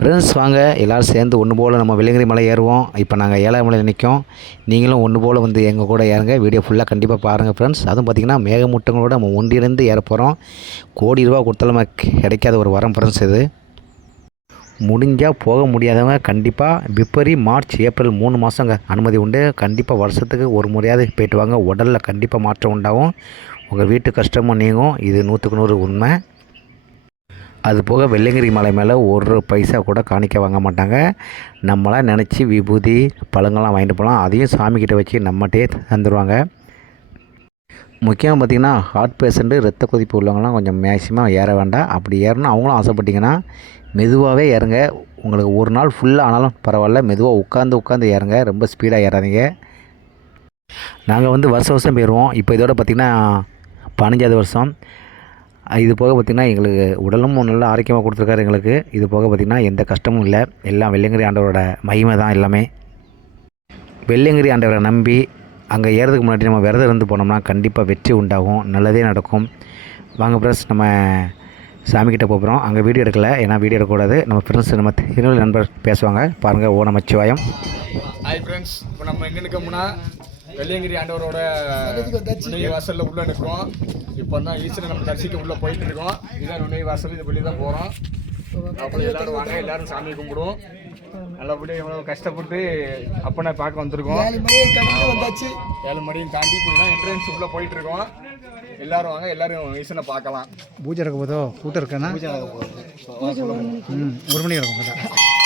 Friends வாங்க எல்லோரும் சேர்ந்து ஒன்று போல் நம்ம வெள்ளியங்கிரி மலை ஏறுவோம். இப்போ நாங்கள் 7ஆம் மலையில் நிற்கோம். நீங்களும் ஒன்று போல் வந்து எங்கள் கூட ஏறுங்க. வீடியோ ஃபுல்லாக கண்டிப்பாக பாருங்கள் ஃப்ரெண்ட்ஸ். அதுவும் பார்த்திங்கன்னா மேகமூட்டங்களோட நம்ம ஒன்றிணைந்து ஏற போகிறோம். கோடி ரூபா கொடுத்தாலும் கிடைக்காத ஒரு வரம் ஃப்ரெண்ட்ஸ் இது. முடிஞ்சால் போக முடியாதவங்க கண்டிப்பாக பிப்ரவரி, மார்ச், ஏப்ரல் 3 மாதங்க அனுமதி உண்டு. கண்டிப்பாக வருஷத்துக்கு ஒரு முறையாவது போய்ட்டு வாங்க. உடலில் கண்டிப்பாக மாற்றம் உண்டாகும். உங்கள் வீட்டு கஷ்டமும் நீங்கும். இது 100க்கு 100 உண்மை. அதுபோக வெள்ளியங்கிரி மலை மேலே ஒரு பைசா கூட காணிக்க வாங்க மாட்டாங்க. நம்மளாம் நினச்சி விபூதி பழங்கள்லாம் வாங்கிட்டு போகலாம். அதையும் சாமிக்கிட்ட வச்சு நம்மகிட்டே தந்துடுவாங்க. முக்கியமாக பார்த்திங்கன்னா ஹார்ட் பேஷண்ட்டு, ரத்த கொதிப்பு உள்ளவங்களாம் கொஞ்சம் மேக்ஸிமம் ஏற வேண்டாம். அப்படி ஏறணும் அவங்களும் ஆசைப்பட்டிங்கன்னா மெதுவாகவே ஏறுங்க. உங்களுக்கு ஒரு நாள் ஃபுல்லாக ஆனாலும் பரவாயில்ல, மெதுவாக உட்காந்து ஏறுங்க. ரொம்ப ஸ்பீடாக ஏறாதீங்க. நாங்கள் வந்து வருஷம் போயிடுவோம். இப்போ இதோட பார்த்திங்கன்னா 15வது வருஷம். இது போக பார்த்திங்கன்னா எங்களுக்கு உடலும் நல்ல ஆரோக்கியமாக கொடுத்துருக்காரு எங்களுக்கு. இது போக பார்த்திங்கன்னா எந்த கஷ்டமும் இல்லை. எல்லாம் வெள்ளியங்கிரி ஆண்டவரோட மகிமை தான் எல்லாமே. வெள்ளியங்கிரி ஆண்டவரை நம்பி அங்கே ஏறதுக்கு முன்னாடி நம்ம விரதம் இருந்து போனோம்னா கண்டிப்பாக வெற்றி உண்டாகும், நல்லதே நடக்கும். வாங்க ஃப்ரெண்ட்ஸ், நம்ம சாமிக்கிட்ட போகிறோம். அங்கே வீடியோ எடுக்கலை, ஏன்னா வீடியோ எடுக்கக்கூடாது. நம்ம ஃப்ரெண்ட்ஸ் நம்ம திருநெல்வேலி நண்பர் பேசுவாங்க பாருங்கள். ஓ நமச்சிவாயம். ஹாய் ஃப்ரெண்ட்ஸ், இப்போ நம்ம எங்கே நிற்கோம்னா வெள்ளியங்கிரி ஆண்டவரோட நுழைவு வாசலில் உள்ளே நிற்கிறோம். இப்போ தான் ஈஸ்வரை நம்ம தரிசிக்க உள்ளே போயிட்டு இருக்கோம். இதான் நுழைவு வாசல், இது வெளியே தான் போகிறோம். அப்படி எல்லோரும் வாங்க, எல்லோரும் சாமி கும்பிடுவோம். நல்லபடியாக எவ்வளோ கஷ்டப்பட்டு அப்பனை பார்க்க வந்திருக்கோம். 7 மணியும் தாண்டி இப்போ தான் என்ட்ரன்ஸ் உள்ளே போயிட்டு இருக்கோம். எல்லோரும் வாங்க, எல்லோரும் ஈஸ்வரனை பார்க்கலாம். பூஜை இருக்க போதோ கூட்டம் இருக்கேன்னா 1 மணி இருக்கும். 1 மணி இருக்கும்.